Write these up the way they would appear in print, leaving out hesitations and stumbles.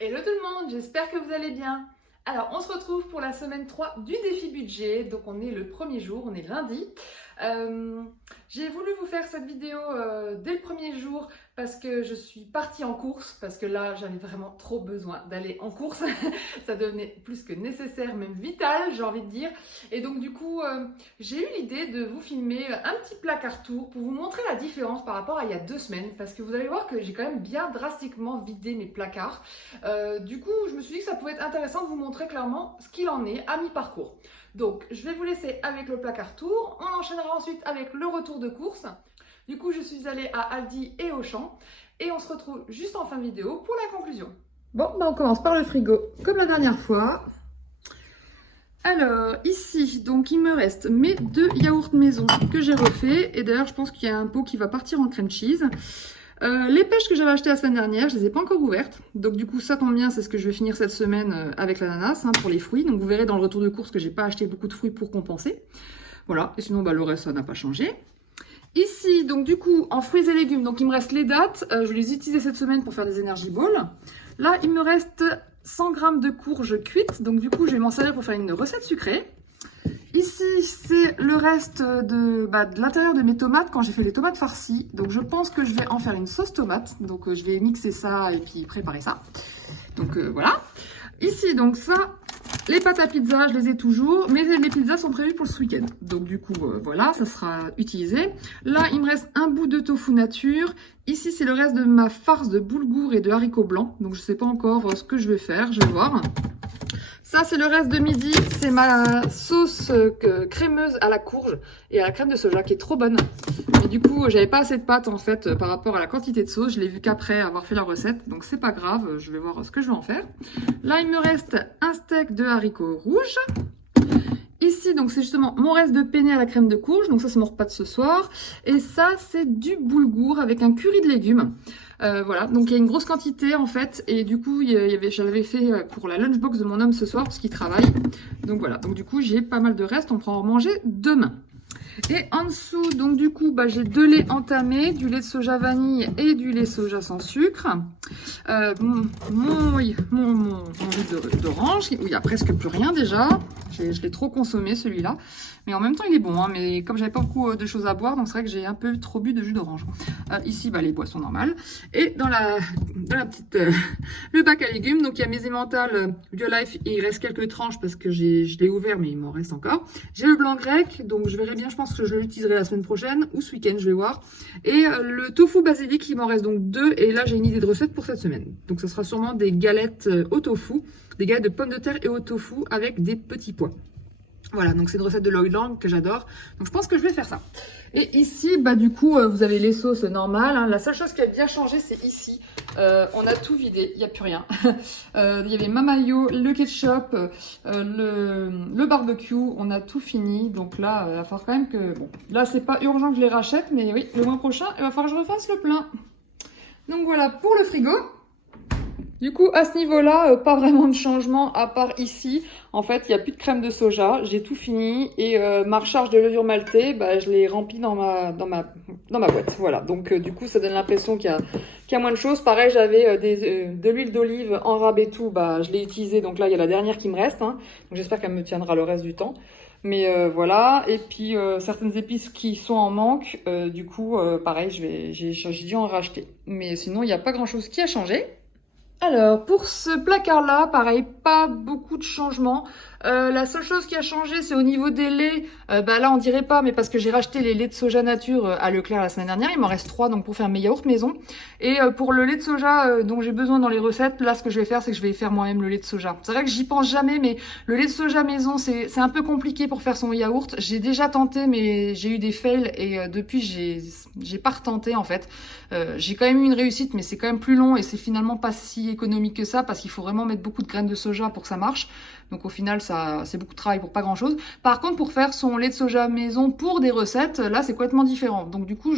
Hello tout le monde, j'espère que vous allez bien. Alors on se retrouve pour la semaine 3 du défi budget, donc on est le premier jour, on est lundi. J'ai voulu vous faire cette vidéo dès le premier jour parce que je suis partie en course, parce que là j'avais vraiment trop besoin d'aller en course, ça devenait plus que nécessaire, même vital j'ai envie de dire. Et donc du coup j'ai eu l'idée de vous filmer un petit placard tour pour vous montrer la différence par rapport à il y a 2 semaines, parce que vous allez voir que j'ai quand même bien drastiquement vidé mes placards. Du coup je me suis dit que ça pouvait être intéressant de vous montrer clairement ce qu'il en est à mi-parcours. Donc je vais vous laisser avec le placard tour, on enchaînera ensuite avec le retour de course. Du coup je suis allée à Aldi et Auchan et on se retrouve juste en fin de vidéo pour la conclusion. Bon, on commence par le frigo comme la dernière fois. Alors ici, donc il me reste mes 2 yaourts maison que j'ai refait, et d'ailleurs je pense qu'il y a un pot qui va partir en crème cheese. Les pêches que j'avais achetées la semaine dernière, je les ai pas encore ouvertes, donc du coup ça tombe bien, c'est ce que je vais finir cette semaine avec l'ananas pour les fruits. Donc vous verrez dans le retour de course que j'ai pas acheté beaucoup de fruits pour compenser. Voilà, et sinon le reste ça n'a pas changé. Ici, donc du coup, en fruits et légumes, donc il me reste les dattes, je vais les utiliser cette semaine pour faire des energy balls. Là, il me reste 100 g de courges cuites, donc du coup, je vais m'en servir pour faire une recette sucrée. Ici, c'est le reste de l'intérieur de mes tomates quand j'ai fait les tomates farcies. Donc je pense que je vais en faire une sauce tomate, donc je vais mixer ça et puis préparer ça. Donc voilà. Ici, donc ça, les pâtes à pizza, je les ai toujours, mais les pizzas sont prévues pour ce week-end. Donc du coup, voilà, ça sera utilisé. Là, il me reste un bout de tofu nature. Ici, c'est le reste de ma farce de boulgour et de haricots blancs. Donc je ne sais pas encore ce que je vais faire, je vais voir. Ça, c'est le reste de midi. C'est ma sauce crémeuse à la courge et à la crème de soja qui est trop bonne. Et du coup, j'avais pas assez de pâtes en fait par rapport à la quantité de sauce. Je l'ai vu qu'après avoir fait la recette. Donc, c'est pas grave. Je vais voir ce que je vais en faire. Là, il me reste un steak de haricots rouges. Ici, donc c'est justement mon reste de penne à la crème de courge. Donc ça, c'est mon repas de ce soir. Et ça, c'est du boulgour avec un curry de légumes. Voilà, donc il y a une grosse quantité en fait, et du coup j'avais fait pour la lunchbox de mon homme ce soir parce qu'il travaille. Donc voilà, donc du coup j'ai pas mal de reste, on pourra en manger demain. Et en dessous, donc du coup, j'ai 2 laits entamés, du lait de soja vanille et du lait soja sans sucre. Mon jus d'orange, où il n'y a presque plus rien déjà. Je l'ai trop consommé celui-là. Mais en même temps, il est bon. Mais comme j'avais pas beaucoup de choses à boire, donc c'est vrai que j'ai un peu trop bu de jus d'orange. Ici, les boissons normales. Et dans la petite... le bac à légumes, donc il y a mes emmental BioLife. Et il reste quelques tranches parce que je l'ai ouvert, mais il m'en reste encore. J'ai le blanc grec, donc je verrai bien, je pense que je l'utiliserai la semaine prochaine ou ce week-end, je vais voir. Et le tofu basilic, il m'en reste donc 2. Et là, j'ai une idée de recette pour cette semaine. Donc ça sera sûrement des galettes au tofu, des galettes de pommes de terre et au tofu avec des petits pois. Voilà, donc c'est une recette de Loy Lang que j'adore. Donc je pense que je vais faire ça. Et ici, du coup, vous avez les sauces normales. La seule chose qui a bien changé, c'est ici. On a tout vidé, il n'y a plus rien. Il y avait ma mayo, le ketchup, le barbecue. On a tout fini. Donc là, il va falloir quand même que... Bon, là, c'est pas urgent que je les rachète, mais oui, le mois prochain, il va falloir que je refasse le plein. Donc voilà pour le frigo. Du coup, à ce niveau-là, pas vraiment de changement à part ici. En fait, il n'y a plus de crème de soja. J'ai tout fini et ma recharge de levure maltée, je l'ai remplie dans ma boîte. Voilà. Donc, du coup, ça donne l'impression qu'il y a moins de choses. Pareil, j'avais de l'huile d'olive en rab et tout. Je l'ai utilisée. Donc là, il y a la dernière qui me reste. Donc, j'espère qu'elle me tiendra le reste du temps. Mais voilà. Et puis, certaines épices qui sont en manque. Du coup, pareil, j'ai dû en racheter. Mais sinon, il n'y a pas grand-chose qui a changé. Alors, pour ce placard-là, pareil, pas beaucoup de changements. La seule chose qui a changé, c'est au niveau des laits. Là, on dirait pas, mais parce que j'ai racheté les laits de soja nature à Leclerc la semaine dernière. Il m'en reste 3, donc pour faire mes yaourts maison. Et pour le lait de soja dont j'ai besoin dans les recettes, là, ce que je vais faire, c'est que je vais faire moi-même le lait de soja. C'est vrai que j'y pense jamais, mais le lait de soja maison, c'est un peu compliqué pour faire son yaourt. J'ai déjà tenté, mais j'ai eu des fails et depuis, j'ai pas retenté en fait. J'ai quand même eu une réussite, mais c'est quand même plus long et c'est finalement pas si économique que ça parce qu'il faut vraiment mettre beaucoup de graines de soja pour que ça marche. Donc au final, c'est beaucoup de travail pour pas grand chose. Par contre, pour faire son lait de soja maison pour des recettes, là c'est complètement différent. Donc du coup,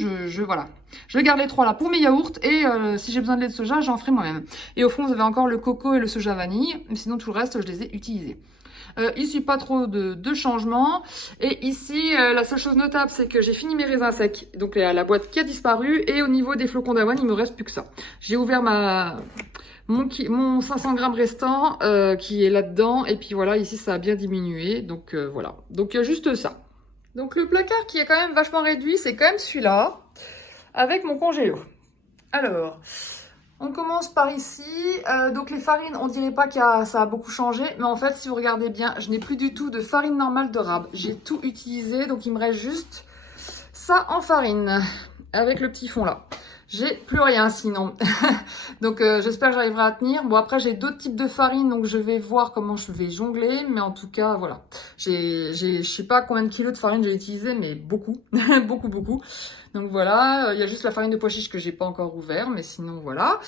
voilà. Je garde les 3 là pour mes yaourts et si j'ai besoin de lait de soja, j'en ferai moi-même. Et au fond, vous avez encore le coco et le soja vanille. Mais sinon, tout le reste, je les ai utilisés. Ici, pas trop de changements. Et ici, la seule chose notable, c'est que j'ai fini mes raisins secs. Donc, la boîte qui a disparu. Et au niveau des flocons d'avoine, il me reste plus que ça. J'ai ouvert mon 500 grammes restant qui est là-dedans. Et puis voilà, ici, ça a bien diminué. Donc, voilà. Donc, il y a juste ça. Donc, le placard qui est quand même vachement réduit, c'est quand même celui-là. Avec mon congélo. Alors... on commence par ici, donc les farines, on dirait pas que ça a beaucoup changé, mais en fait, si vous regardez bien, je n'ai plus du tout de farine normale de rab. J'ai tout utilisé, donc il me reste juste ça en farine, avec le petit fond là. J'ai plus rien sinon. Donc j'espère que j'arriverai à tenir. Bon après j'ai d'autres types de farine, donc je vais voir comment je vais jongler, mais en tout cas voilà. Je sais pas combien de kilos de farine j'ai utilisé, mais beaucoup, beaucoup. Donc voilà, il y a juste la farine de pois chiche que j'ai pas encore ouvert, mais sinon voilà.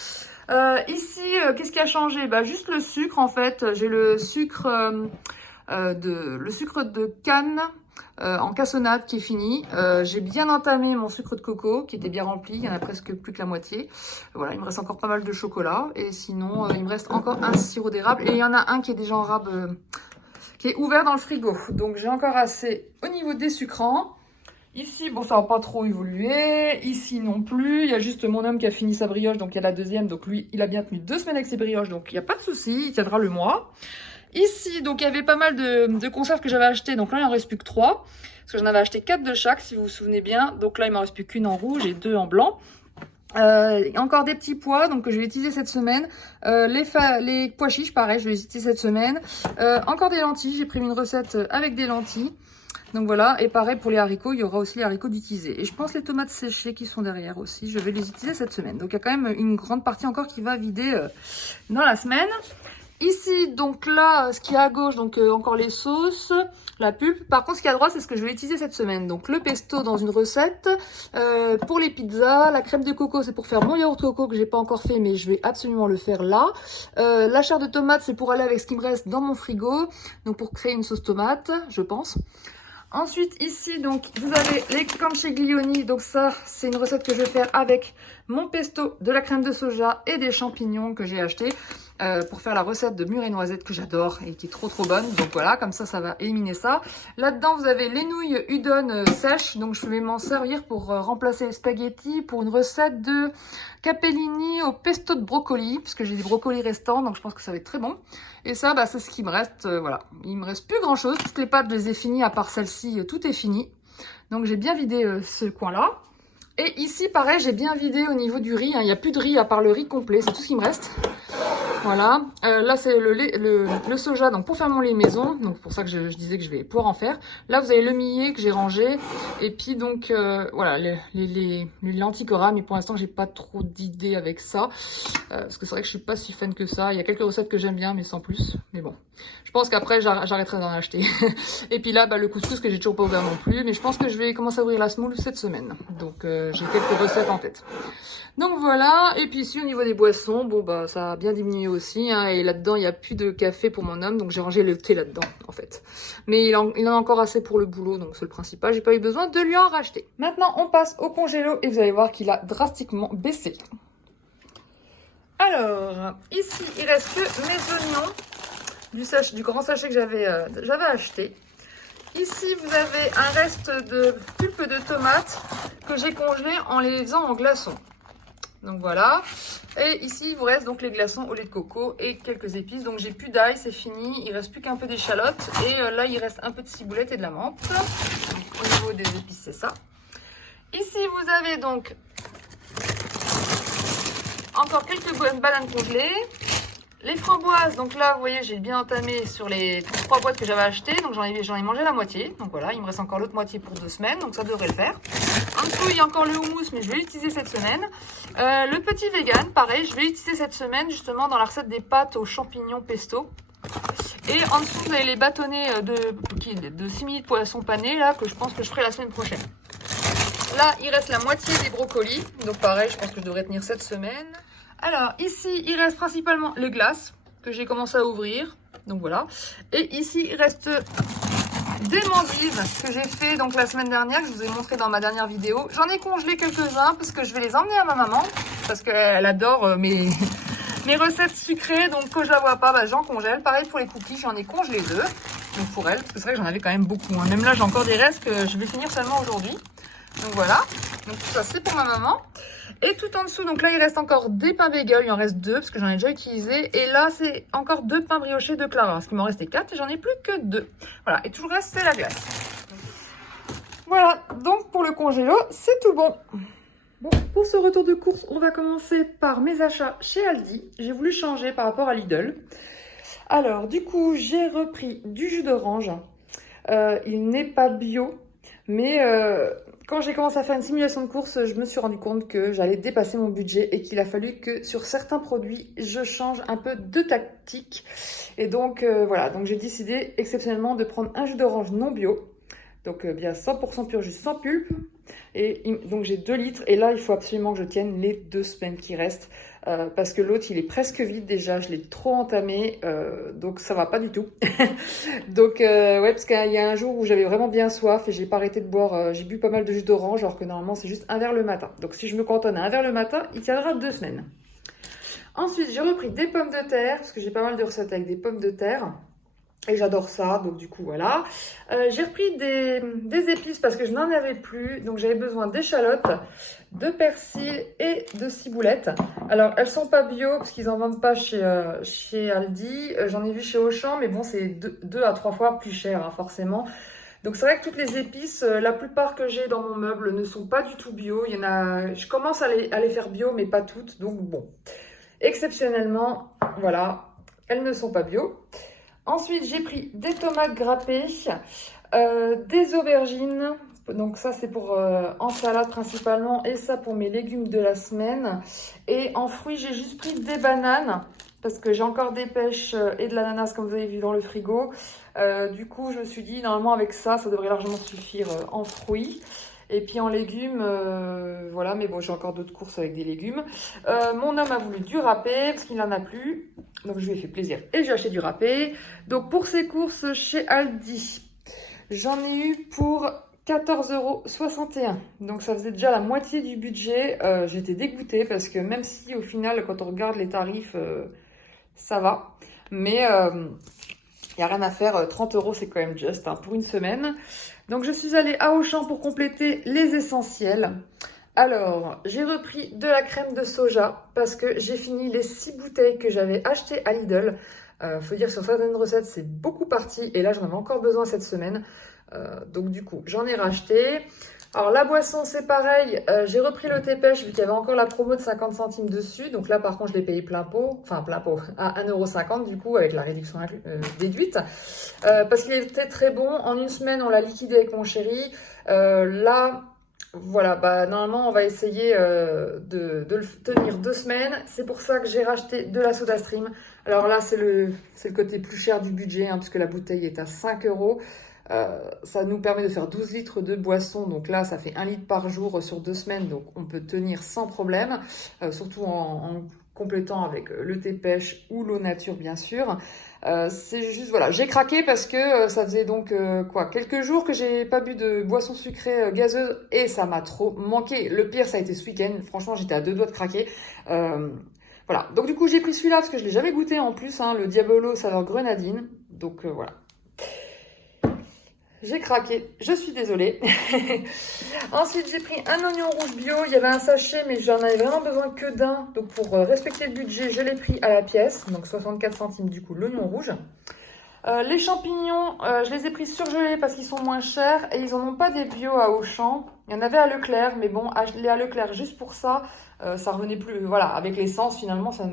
Ici, qu'est-ce qui a changé? Bah juste le sucre en fait. J'ai le sucre de canne en cassonade qui est fini. J'ai bien entamé mon sucre de coco qui était bien rempli. Il y en a presque plus que la moitié. Voilà, il me reste encore pas mal de chocolat. Et sinon, il me reste encore un sirop d'érable. Et il y en a un qui est déjà en rab, qui est ouvert dans le frigo. Donc j'ai encore assez au niveau des sucrants. Ici, bon, ça va pas trop évoluer. Ici non plus. Il y a juste mon homme qui a fini sa brioche, donc il y a la deuxième. Donc lui, il a bien tenu 2 semaines avec ses brioches, donc il n'y a pas de souci. Il tiendra le mois. Ici, donc il y avait pas mal de conserves que j'avais achetées. Donc là, il n'en reste plus que 3. Parce que j'en avais acheté 4 de chaque, si vous vous souvenez bien. Donc là, il m'en reste plus qu'une en rouge et 2 en blanc. Encore des petits pois, donc que je vais utiliser cette semaine. Les pois chiches, pareil, je vais les utiliser cette semaine. Encore des lentilles. J'ai pris une recette avec des lentilles. Donc voilà, et pareil pour les haricots, il y aura aussi les haricots d'utiliser. Et je pense les tomates séchées qui sont derrière aussi, je vais les utiliser cette semaine. Donc il y a quand même une grande partie encore qui va vider dans la semaine. Ici, donc là, ce qui est à gauche, donc encore les sauces, la pulpe. Par contre, ce qui est à droite, c'est ce que je vais utiliser cette semaine. Donc le pesto dans une recette. Pour les pizzas, la crème de coco, c'est pour faire mon yaourt coco que j'ai pas encore fait, mais je vais absolument le faire là. La chair de tomate, c'est pour aller avec ce qui me reste dans mon frigo. Donc pour créer une sauce tomate, je pense. Ensuite, ici, donc, vous avez les canceglioni. Donc ça, c'est une recette que je vais faire avec mon pesto, de la crème de soja et des champignons que j'ai achetés pour faire la recette de mûre et noisettes que j'adore et qui est trop bonne. Donc voilà, comme ça va éliminer ça. Là-dedans, vous avez les nouilles udon sèches. Donc je vais m'en servir pour remplacer les spaghettis pour une recette de capellini au pesto de brocoli, puisque j'ai des brocolis restants, donc je pense que ça va être très bon. Et ça, bah, c'est ce qui me reste. Voilà, il me reste plus grand-chose. Toutes les pâtes, je les ai finies, à part celle-ci, tout est fini. Donc j'ai bien vidé ce coin-là. Et ici, pareil, j'ai bien vidé au niveau du riz. Il n'y a plus de riz à part le riz complet, c'est tout ce qui me reste. Voilà, là c'est le soja donc pour faire mon lait maison, donc pour ça que je disais que je vais pouvoir en faire. Là vous avez le millet que j'ai rangé et puis donc voilà les lentilles Cora, mais pour l'instant j'ai pas trop d'idées avec ça parce que c'est vrai que je suis pas si fan que ça. Il y a quelques recettes que j'aime bien mais sans plus, mais bon. Je pense qu'après j'arrêterai d'en acheter. Et puis là bah, le couscous que j'ai toujours pas ouvert non plus, mais je pense que je vais commencer à ouvrir la semoule cette semaine. Donc j'ai quelques recettes en tête. Donc voilà, et puis ici au niveau des boissons, bon bah ça a bien diminué aussi, hein, et là-dedans il n'y a plus de café pour mon homme, donc j'ai rangé le thé là-dedans en fait. Mais il en a encore assez pour le boulot, donc c'est le principal, j'ai pas eu besoin de lui en racheter. Maintenant on passe au congélo et vous allez voir qu'il a drastiquement baissé. Alors, ici il reste que mes oignons du grand sachet que j'avais acheté. Ici, vous avez un reste de pulpe de tomates que j'ai congelé en les faisant en glaçons. Donc voilà. Et ici, il vous reste donc les glaçons au lait de coco et quelques épices. Donc j'ai plus d'ail, c'est fini. Il reste plus qu'un peu d'échalotes. Et là, il reste un peu de ciboulette et de la menthe. Donc, au niveau des épices, c'est ça. Ici, vous avez donc encore quelques bananes congelées. Les framboises, donc là, vous voyez, j'ai bien entamé sur les 3 boîtes que j'avais achetées. Donc j'en ai mangé la moitié. Donc voilà, il me reste encore l'autre moitié pour 2 semaines. Donc ça devrait le faire. En dessous, il y a encore le houmous, mais je vais l'utiliser cette semaine. Le petit vegan, pareil, je vais l'utiliser cette semaine, justement, dans la recette des pâtes aux champignons pesto. Et en dessous, vous avez les bâtonnets de simili de poisson pané, là, que je pense que je ferai la semaine prochaine. Là, il reste la moitié des brocolis. Donc pareil, je pense que je devrais tenir cette semaine. Alors, ici, il reste principalement les glaces que j'ai commencé à ouvrir. Donc, voilà. Et ici, il reste des mandives que j'ai fait donc la semaine dernière, que je vous ai montré dans ma dernière vidéo. J'en ai congelé quelques-uns parce que je vais les emmener à ma maman. Parce qu'elle adore mes recettes sucrées. Donc, quand je la vois pas, bah, j'en congèle. Pareil pour les cookies, j'en ai congelé 2. Donc, pour elle, parce que c'est vrai que j'en avais quand même beaucoup. Hein. Même là, j'ai encore des restes que je vais finir seulement aujourd'hui. Donc, voilà. Donc, tout ça, c'est pour ma maman. Et tout en dessous, donc là, il reste encore des pains bagel. Il en reste 2 parce que j'en ai déjà utilisé. Et là, c'est encore 2 pains briochés de Clara. Parce qu'il m'en restait 4 et j'en ai plus que 2. Voilà. Et tout le reste, c'est la glace. Voilà. Donc, pour le congélo, c'est tout bon. Bon, pour ce retour de course, on va commencer par mes achats chez Aldi. J'ai voulu changer par rapport à Lidl. Alors, du coup, j'ai repris du jus d'orange. Il n'est pas bio, mais quand j'ai commencé à faire une simulation de course, je me suis rendu compte que j'allais dépasser mon budget et qu'il a fallu que sur certains produits, je change un peu de tactique. Et donc, voilà, donc j'ai décidé exceptionnellement de prendre un jus d'orange non bio. Donc, bien 100% pur jus sans pulpe. Et donc, j'ai 2 litres. Et là, il faut absolument que je tienne les 2 semaines qui restent. Parce que l'autre, il est presque vide déjà. Je l'ai trop entamé. Donc, ça va pas du tout. Donc, ouais, parce qu'il y a un jour où j'avais vraiment bien soif et j'ai pas arrêté de boire. J'ai bu pas mal de jus d'orange, alors que normalement, c'est juste un verre le matin. Donc, si je me cantonne à un verre le matin, il tiendra 2 semaines. Ensuite, j'ai repris des pommes de terre. Parce que j'ai pas mal de recettes avec des pommes de terre. Et j'adore ça, donc du coup voilà. J'ai repris des épices parce que je n'en avais plus. Donc j'avais besoin d'échalotes, de persil et de ciboulette. Alors elles sont pas bio parce qu'ils en vendent pas chez Aldi. J'en ai vu chez Auchan, mais bon c'est 2 à 3 fois plus cher hein, forcément. Donc c'est vrai que toutes les épices, la plupart que j'ai dans mon meuble ne sont pas du tout bio. Il y en a, je commence à les faire bio, mais pas toutes. Donc bon, exceptionnellement, voilà, elles ne sont pas bio. Ensuite, j'ai pris des tomates grappées, des aubergines. Donc ça, c'est pour en salade principalement. Et ça, pour mes légumes de la semaine. Et en fruits, j'ai juste pris des bananes. Parce que j'ai encore des pêches et de l'ananas, comme vous avez vu dans le frigo. Du coup, je me suis dit, normalement, avec ça, ça devrait largement suffire en fruits. Et puis en légumes, voilà, mais bon, j'ai encore d'autres courses avec des légumes. Mon homme a voulu du râpé parce qu'il n'en a plus. Donc je lui ai fait plaisir et j'ai acheté du râpé. Donc pour ces courses chez Aldi, j'en ai eu pour 14,61 €. Donc ça faisait déjà la moitié du budget. J'étais dégoûtée parce que même si au final, quand on regarde les tarifs, ça va. Mais il n'y a rien à faire. 30 €, c'est quand même juste hein, pour une semaine. Donc je suis allée à Auchan pour compléter les essentiels. Alors, j'ai repris de la crème de soja parce que j'ai fini les 6 bouteilles que j'avais achetées à Lidl. Faut dire sur certaines recettes, c'est beaucoup parti et là, j'en avais encore besoin cette semaine. Donc du coup, j'en ai racheté. Alors la boisson, c'est pareil. J'ai repris le thé pêche vu qu'il y avait encore la promo de 50 centimes dessus. Donc là, par contre, je l'ai payé plein pot. Enfin, plein pot à 1,50 € du coup avec la réduction déduite. Parce qu'il était très bon. En une semaine, on l'a liquidé avec mon chéri. Là... Voilà, bah normalement on va essayer de le tenir 2 semaines. C'est pour ça que j'ai racheté de la SodaStream. Alors là c'est le côté plus cher du budget, hein, puisque la bouteille est à 5 €. Ça nous permet de faire 12 litres de boisson. Donc là ça fait 1 litre par jour sur 2 semaines. Donc on peut tenir sans problème. Surtout en complétant avec le thé pêche ou l'eau nature bien sûr. C'est juste voilà, j'ai craqué parce que ça faisait donc quelques jours que j'ai pas bu de boisson sucrée gazeuse et ça m'a trop manqué. Le pire ça a été ce week-end, franchement j'étais à 2 doigts de craquer. Voilà, donc du coup j'ai pris celui-là parce que je l'ai jamais goûté en plus, hein, le Diabolo saveur grenadine. Donc voilà. J'ai craqué, je suis désolée. Ensuite, j'ai pris un oignon rouge bio. Il y avait un sachet, mais j'en avais vraiment besoin que d'un. Donc, pour respecter le budget, je l'ai pris à la pièce. Donc, 64 centimes du coup, l'oignon rouge. Les champignons, je les ai pris surgelés parce qu'ils sont moins chers. Et ils n'en ont pas des bio à Auchan. Il y en avait à Leclerc, mais bon, aller à Leclerc juste pour ça, ça revenait plus. Voilà, avec l'essence, finalement, ça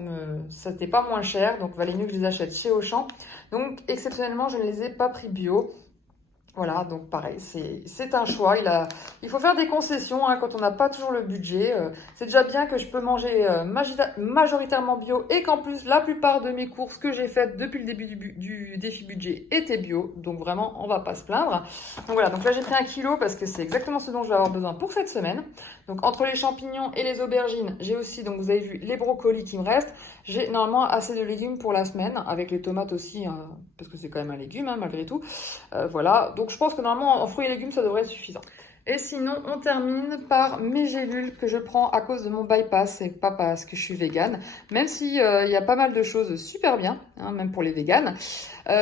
n'était pas moins cher. Donc, il valait mieux que je les achète chez Auchan. Donc, exceptionnellement, je ne les ai pas pris bio. Voilà, donc pareil, c'est un choix. Il faut faire des concessions hein, quand on n'a pas toujours le budget. C'est déjà bien que je peux manger majoritairement bio et qu'en plus, la plupart de mes courses que j'ai faites depuis le début du défi budget étaient bio. Donc vraiment, on va pas se plaindre. Donc voilà, donc là j'ai pris 1 kilo parce que c'est exactement ce dont je vais avoir besoin pour cette semaine. Donc entre les champignons et les aubergines, j'ai aussi, donc vous avez vu, les brocolis qui me restent. J'ai normalement assez de légumes pour la semaine, avec les tomates aussi, hein, parce que c'est quand même un légume hein, malgré tout. Voilà, donc je pense que normalement en fruits et légumes ça devrait être suffisant. Et sinon on termine par mes gélules que je prends à cause de mon bypass et pas parce que je suis végane, même si il y a pas mal de choses super bien, hein, même pour les véganes.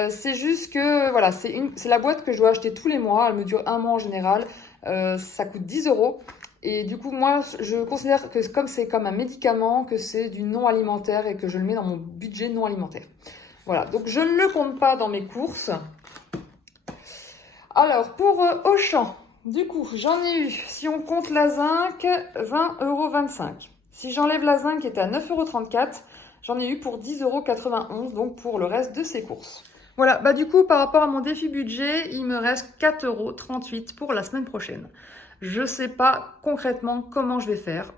C'est juste que voilà, c'est la boîte que je dois acheter tous les mois, elle me dure 1 mois en général, ça coûte 10 €. Et du coup, moi, je considère que comme c'est comme un médicament, que c'est du non alimentaire et que je le mets dans mon budget non alimentaire. Voilà, donc je ne le compte pas dans mes courses. Alors, pour Auchan, du coup, j'en ai eu, si on compte la zinc, 20,25 €. Si j'enlève la zinc qui était à 9,34 €, j'en ai eu pour 10,91 €, donc pour le reste de ces courses. Voilà, bah du coup, par rapport à mon défi budget, il me reste 4,38 € pour la semaine prochaine. Je sais pas concrètement comment je vais faire.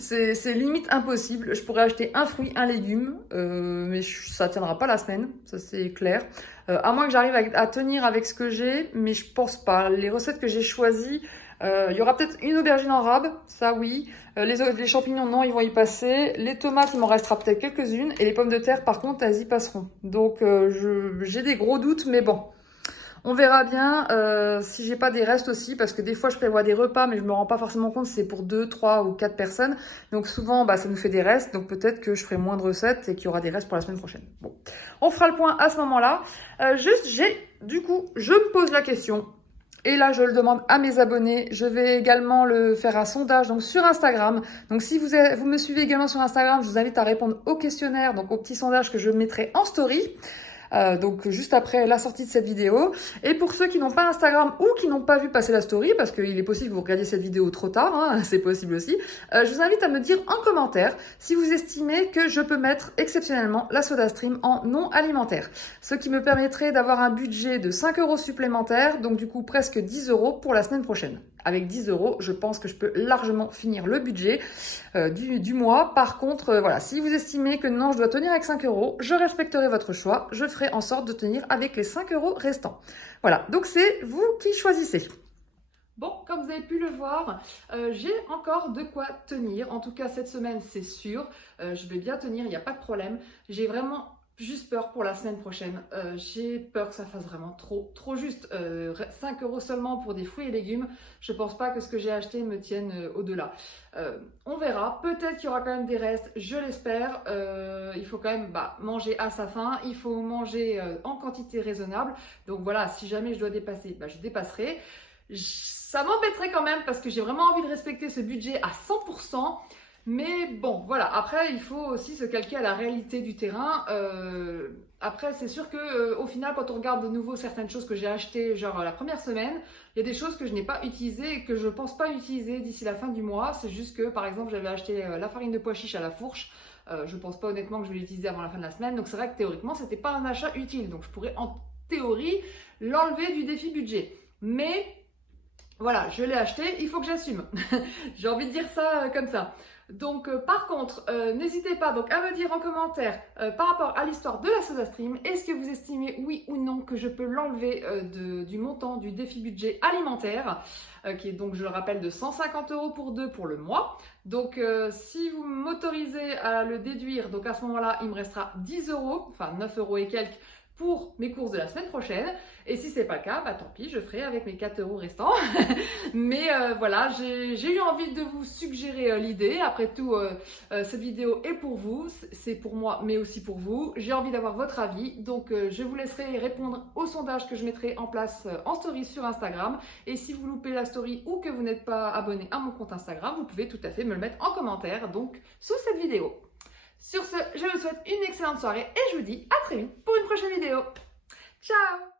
C'est limite impossible. Je pourrais acheter un fruit, un légume, mais ça tiendra pas la semaine, ça c'est clair. À moins que j'arrive à tenir avec ce que j'ai, mais je pense pas. Les recettes que j'ai choisies, il y aura peut-être une aubergine en rab, ça oui. Les champignons, non, ils vont y passer. Les tomates, il m'en restera peut-être quelques-unes. Et les pommes de terre, par contre, elles y passeront. Donc, j'ai des gros doutes, mais bon. On verra bien si j'ai pas des restes aussi, parce que des fois je prévois des repas, mais je me rends pas forcément compte si c'est pour 2, 3 ou 4 personnes. Donc souvent, bah, ça nous fait des restes, donc peut-être que je ferai moins de recettes et qu'il y aura des restes pour la semaine prochaine. Bon, on fera le point à ce moment-là. Du coup, je me pose la question. Et là, je le demande à mes abonnés. Je vais également le faire un sondage donc sur Instagram. Donc si vous me suivez également sur Instagram, je vous invite à répondre au questionnaire, donc au petit sondage que je mettrai en story. Donc juste après la sortie de cette vidéo. Et pour ceux qui n'ont pas Instagram ou qui n'ont pas vu passer la story, parce qu'il est possible que vous regardiez cette vidéo trop tard, hein, c'est possible aussi, je vous invite à me dire en commentaire si vous estimez que je peux mettre exceptionnellement la SodaStream en non alimentaire. Ce qui me permettrait d'avoir un budget de 5 € supplémentaires, donc du coup presque 10 € pour la semaine prochaine. Avec 10 €, je pense que je peux largement finir le budget du mois. Par contre, voilà, si vous estimez que non, je dois tenir avec 5 €, je respecterai votre choix. Je ferai en sorte de tenir avec les 5 € restants. Voilà, donc c'est vous qui choisissez. Bon, comme vous avez pu le voir, j'ai encore de quoi tenir. En tout cas, cette semaine, c'est sûr. Je vais bien tenir, il n'y a pas de problème. J'ai vraiment juste peur pour la semaine prochaine. J'ai peur que ça fasse vraiment trop juste. 5 € seulement pour des fruits et légumes. Je pense pas que ce que j'ai acheté me tienne au-delà. On verra. Peut-être qu'il y aura quand même des restes. Je l'espère. Il faut quand même manger à sa faim. Il faut manger en quantité raisonnable. Donc voilà, si jamais je dois dépasser, je dépasserai. Ça m'embêterait quand même parce que j'ai vraiment envie de respecter ce budget à 100%. Mais bon, voilà, après il faut aussi se calquer à la réalité du terrain. Après c'est sûr que au final quand on regarde de nouveau certaines choses que j'ai achetées genre la première semaine, il y a des choses que je n'ai pas utilisées et que je pense pas utiliser d'ici la fin du mois. C'est juste que par exemple j'avais acheté la farine de pois chiche à la fourche. Je pense pas honnêtement que je vais l'utiliser avant la fin de la semaine. Donc c'est vrai que théoriquement c'était pas un achat utile. Donc je pourrais en théorie l'enlever du défi budget. Mais voilà, je l'ai acheté, il faut que j'assume. J'ai envie de dire ça comme ça. Donc par contre, n'hésitez pas donc à me dire en commentaire par rapport à l'histoire de la SodaStream, est-ce que vous estimez oui ou non que je peux l'enlever du montant du défi budget alimentaire, qui est donc, je le rappelle, de 150 € pour 2 pour le mois. Donc si vous m'autorisez à le déduire, donc à ce moment-là, il me restera 10 €, enfin 9 € et quelques, pour mes courses de la semaine prochaine. Et si c'est pas le cas, tant pis, je ferai avec mes 4 € restants. Mais voilà, j'ai eu envie de vous suggérer l'idée. Après tout, cette vidéo est pour vous, c'est pour moi, mais aussi pour vous. J'ai envie d'avoir votre avis, donc je vous laisserai répondre au sondage que je mettrai en place en story sur Instagram. Et si vous loupez la story ou que vous n'êtes pas abonné à mon compte Instagram, vous pouvez tout à fait me le mettre en commentaire, donc sous cette vidéo. Sur ce, je vous souhaite une excellente soirée et je vous dis à très vite pour une prochaine vidéo. Ciao!